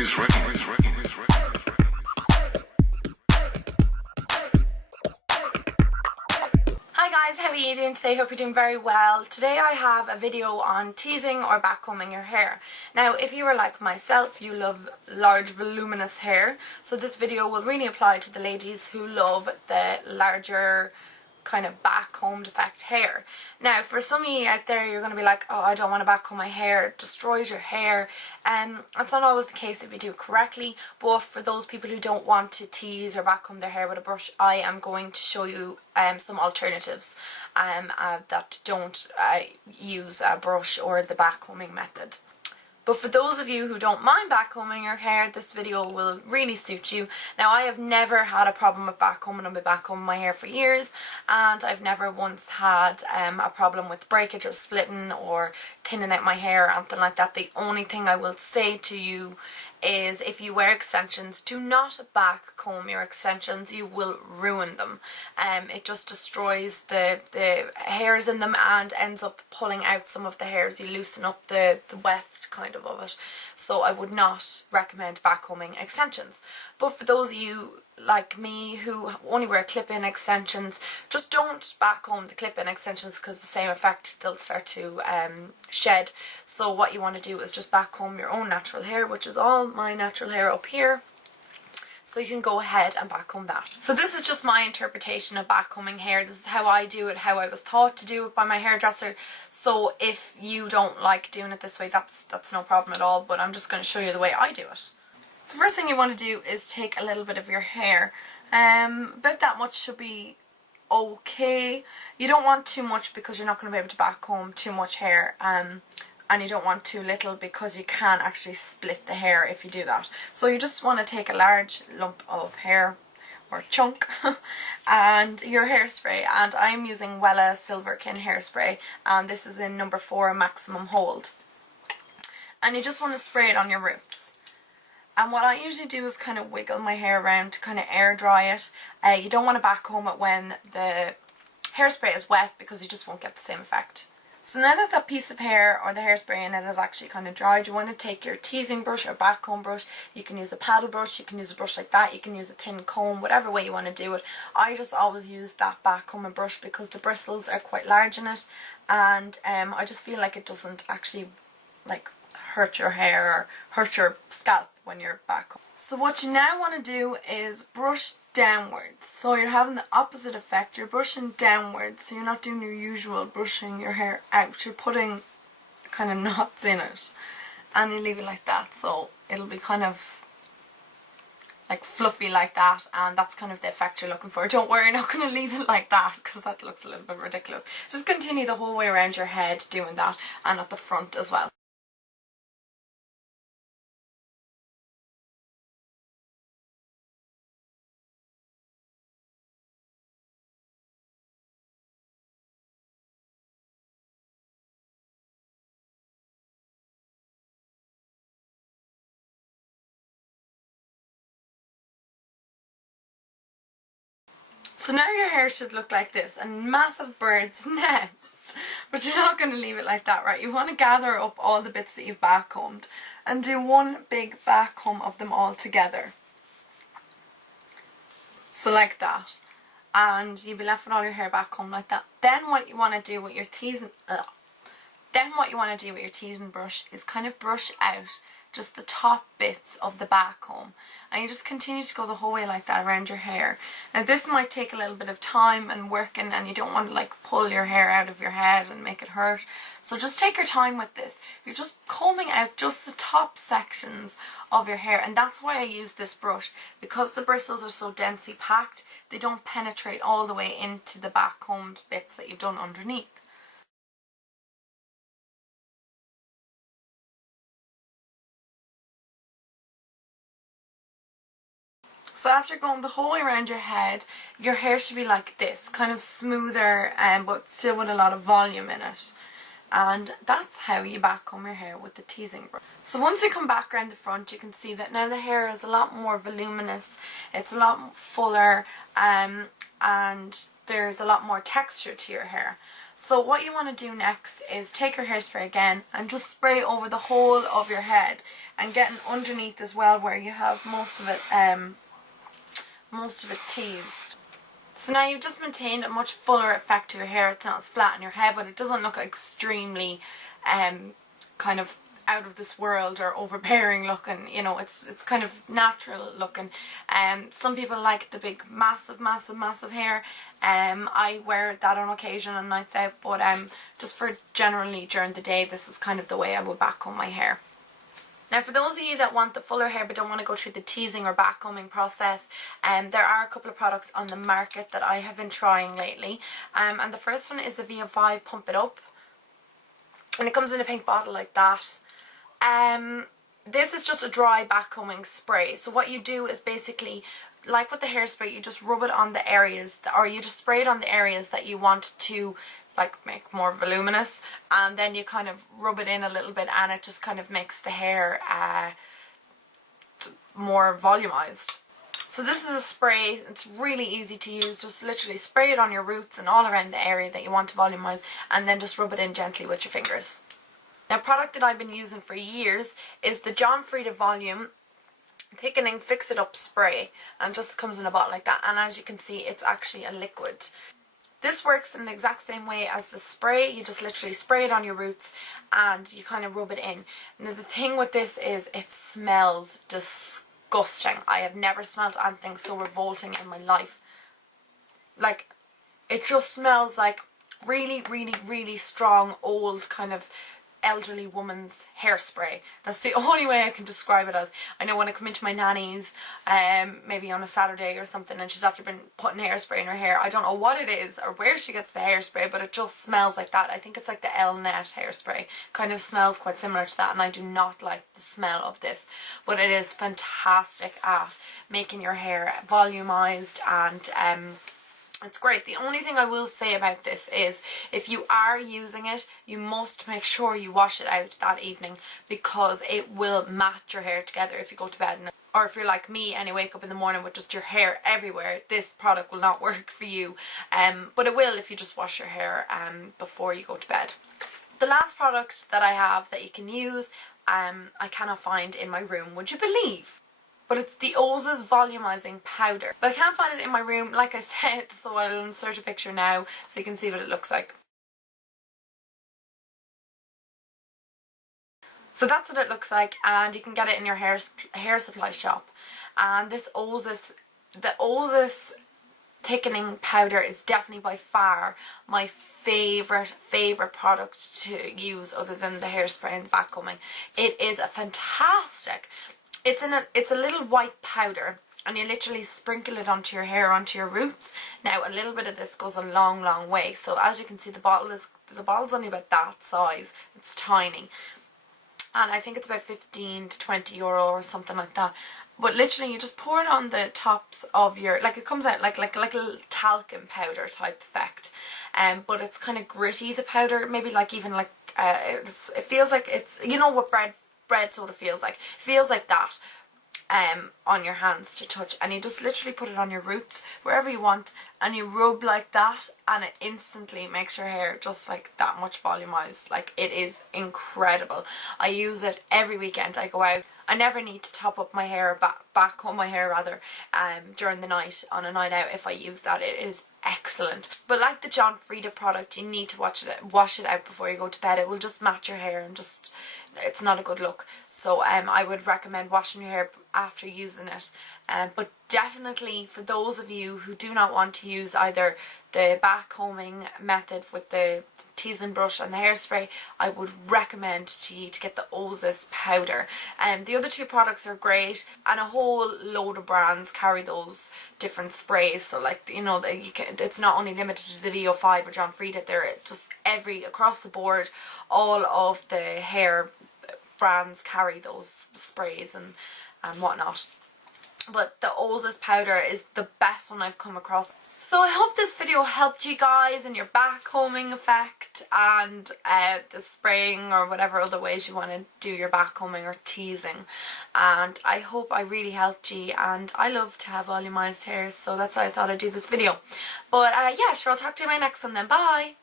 Hi guys, how are you doing today? Hope you're doing very well. Today I have a video on teasing or backcombing your hair. Now if you are like myself, you love large voluminous hair, so this video will really apply to the ladies who love the larger kind of backcombed effect hair. Now for some of you out there, you're going to be like, oh, I don't want to backcomb my hair, it destroys your hair. That's not always the case if you do it correctly, but for those people who don't want to tease or backcomb their hair with a brush, I am going to show you some alternatives that don't use a brush or the backcombing method. But for those of you who don't mind backcombing your hair, this video will really suit you. Now I have never had a problem with backcombing. I've been backcombing my hair for years, and I've never once had a problem with breakage or splitting or thinning out my hair or anything like that. The only thing I will say to you is if you wear extensions, do not backcomb your extensions. You will ruin them. It just destroys the hairs in them and ends up pulling out some of the hairs. You loosen up the weft kind of it. So I would not recommend backcombing extensions. But for those of you like me who only wear clip-in extensions, just don't backcomb the clip-in extensions because the same effect, they'll start to shed. So what you want to do is just backcomb your own natural hair, which is all my natural hair up here. So you can go ahead and backcomb that. So this is just my interpretation of backcombing hair. This is how I do it, how I was taught to do it by my hairdresser. So if you don't like doing it this way, that's no problem at all, but I'm just going to show you the way I do it. So first thing you want to do is take a little bit of your hair. About that much should be okay. You don't want too much because you're not going to be able to backcomb too much hair. And you don't want too little because you can actually split the hair if you do that. So you just want to take a large lump of hair or chunk and your hairspray, and I'm using Wella Silverkin hairspray, and this is in number 4 maximum hold. And you just want to spray it on your roots. And what I usually do is kind of wiggle my hair around to kind of air dry it. You don't want to backcomb it when the hairspray is wet because you just won't get the same effect. So now that piece of hair or the hairspray in it is actually kind of dried, you want to take your teasing brush or backcomb brush. You can use a paddle brush, you can use a brush like that, you can use a thin comb, whatever way you want to do it. I just always use that backcombing brush because the bristles are quite large in it, and I just feel like it doesn't actually like hurt your hair or hurt your scalp when you're backcombing. So what you now want to do is brush downwards. So you're having the opposite effect. You're brushing downwards, so you're not doing your usual brushing your hair out. You're putting kind of knots in it, and you leave it like that. So it'll be kind of like fluffy like that, and that's kind of the effect you're looking for. Don't worry, you're not going to leave it like that because that looks a little bit ridiculous. Just continue the whole way around your head doing that, and at the front as well. So now your hair should look like this, a massive bird's nest, but you're not going to leave it like that, right? You want to gather up all the bits that you've backcombed and do one big backcomb of them all together. So like that. And you'll be left with all your hair backcombed like that. Then what you want to do with your teasing, brush is kind of brush out just the top bits of the backcomb, and you just continue to go the whole way like that around your hair. Now this might take a little bit of time and working, and you don't want to like pull your hair out of your head and make it hurt, so just take your time with this. You're just combing out just the top sections of your hair, and that's why I use this brush, because the bristles are so densely packed, they don't penetrate all the way into the backcombed bits that you've done underneath. So after going the whole way around your head, your hair should be like this, kind of smoother but still with a lot of volume in it. And that's how you backcomb your hair with the teasing brush. So once you come back around the front, you can see that now the hair is a lot more voluminous, it's a lot fuller, and there's a lot more texture to your hair. So what you want to do next is take your hairspray again and just spray over the whole of your head, and getting underneath as well where you have most of it teased. So now you've just maintained a much fuller effect to your hair. It's not as flat in your head, but it doesn't look extremely kind of out of this world or overbearing looking. You know, it's kind of natural looking. Some people like the big massive hair. I wear that on occasion on nights out, but just for generally during the day, this is kind of the way I would backcomb my hair. Now for those of you that want the fuller hair but don't want to go through the teasing or backcombing process, there are a couple of products on the market that I have been trying lately. And the first one is the VO5 Pump It Up. And it comes in a pink bottle like that. This is just a dry backcombing spray. So what you do is basically, like with the hairspray, you just rub it on the areas, or you just spray it on the areas that you want to like make more voluminous, and then you kind of rub it in a little bit, and it just kind of makes the hair more volumized. So this is a spray. It's really easy to use. Just literally spray it on your roots and all around the area that you want to volumize, and then just rub it in gently with your fingers. Now, a product that I've been using for years is the Fredia Volume Thickening Fix It Up Spray, and just comes in a bottle like that, and as you can see, it's actually a liquid. This works in the exact same way as the spray. You just literally spray it on your roots and you kind of rub it in. Now the thing with this is it smells disgusting. I have never smelled anything so revolting in my life. Like, it just smells like really strong, old kind of elderly woman's hairspray. That's the only way I can describe it as. I know when I come into my nanny's, maybe on a Saturday or something, and she's after been putting hairspray in her hair, I don't know what it is or where she gets the hairspray, but it just smells like that. I think it's like the L-Net hairspray. Kind of smells quite similar to that, and I do not like the smell of this, but it is fantastic at making your hair volumized, and it's great. The only thing I will say about this is if you are using it, you must make sure you wash it out that evening, because it will mat your hair together if you go to bed. Or if you're like me and you wake up in the morning with just your hair everywhere, this product will not work for you. But it will if you just wash your hair before you go to bed. The last product that I have that you can use, I cannot find in my room, would you believe? But it's the Osis Volumizing Powder. But I can't find it in my room, like I said, so I'll insert a picture now so you can see what it looks like. So that's what it looks like, and you can get it in your hair supply shop. And this the Osis thickening powder is definitely by far my favourite product to use other than the hairspray and the backcombing. It is a fantastic. It's a little white powder, and you literally sprinkle it onto your hair, onto your roots. Now a little bit of this goes a long way. So as you can see, the bottle's only about that size. It's tiny, and I think it's about 15 to 20 euro or something like that. But literally you just pour it on the tops of your, like, it comes out like a little talcum powder type effect, but it's kind of gritty, the powder, maybe like even like it feels like it's, you know what bread soda feels like. It feels like that on your hands to touch, and you just literally put it on your roots wherever you want, and you rub like that, and it instantly makes your hair just like that much volumized. Like, it is incredible. I use it every weekend I go out. I never need to top up my hair, backcomb my hair rather, during the night on a night out if I use that. It is excellent. But like the Fredia product, you need to wash it out before you go to bed. It will just mat your hair, and just, it's not a good look. So I would recommend washing your hair after using it. But definitely for those of you who do not want to use either the backcombing method with the teasing brush and the hairspray, I would recommend to you to get the Osis powder. The other two products are great, and a whole load of brands carry those different sprays. So like, you know, it's not only limited to the VO5 or Fredia. They're just across the board. All of the hair brands carry those sprays and whatnot. But the Osis powder is the best one I've come across. So I hope this video helped you guys in your backcombing effect, and the spraying or whatever other ways you want to do your backcombing or teasing. And I hope I really helped you, and I love to have volumized hair, so that's why I thought I'd do this video. But yeah, sure, I'll talk to you in my next one then. Bye!